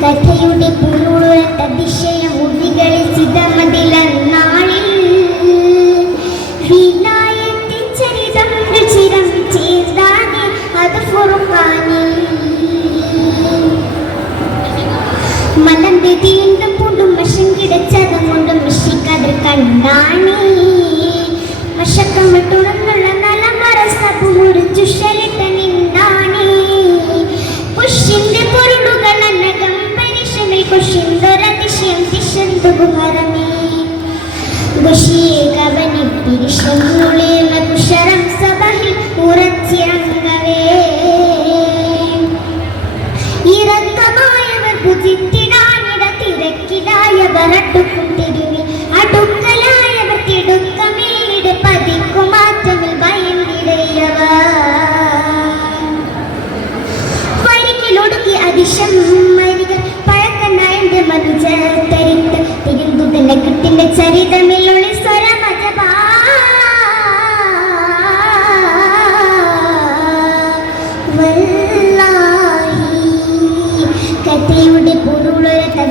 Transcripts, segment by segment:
കഥയുടെ പുരുളത്ത ദിശയ മുടികളിൽ ചിതമതിലെന്നാളിൽ വിനായത്തിൻ ചരിതം രുചിരം ചേർന്നാനെ അത് ഫുർഖാനിൽ. മലന്റെ തീണ്ടും പുണ്ടും മഷം കിടച്ചതും കൊണ്ടും കണ്ടാണേ. മഷക്കമിട്ടുണർന്നുള്ള പിരിശമുളേമ കുശരം അതിശം മനുജ തരിത്ത് തിരുന്തുതന്റെ കിട്ടിന്റെ ചരിതമില്ലൊളി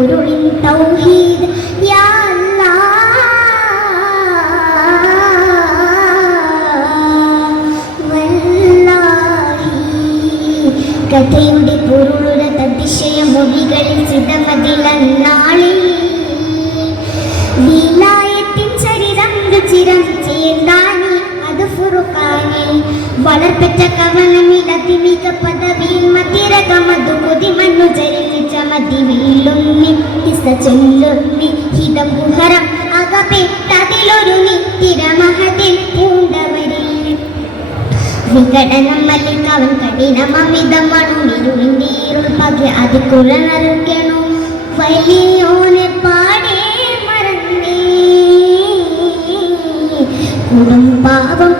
പൊരുളിൻ തൗഹീദ് യാ കഥയുടെ പൊരുളുടെ തദ്ദിശയ മൊഴികളിൽ ചിതമതിലെന്നാളിൽ. വിലായത്തിൻ ചരിതം രുചിരം ചേർന്നാനി അത് ഫുറുഖാനിൽ വളർപ്പെട്ട കവനമിലതിമിക പദവിയിൽ മതിരകമതു കൊതി ചൊല്ലുന്നി ഹിതം കുഹരം അകപ്പെട്ടതിലൊരു നിത്തിരമഹതിൽ പൂണ്ടവരിൽ. വിഘടനം മല്ലിക്കവൻ കഠിനമമിതമണുരുളിന്റെ ഇരുൾ പകെ അത് കുഴനറുക്കണു വലിയോനെ പാടേ മറന്നേ. കുടും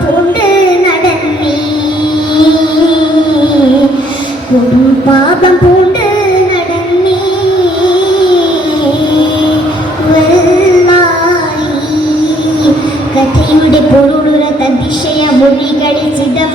പൂണ്ട് നടന്നേ. കുടും പൂണ്ട് കഥയുടെ പൊരുളുര തദ്ദിശയ മൊഴികളിൽ ചിതമതിലെന്നാ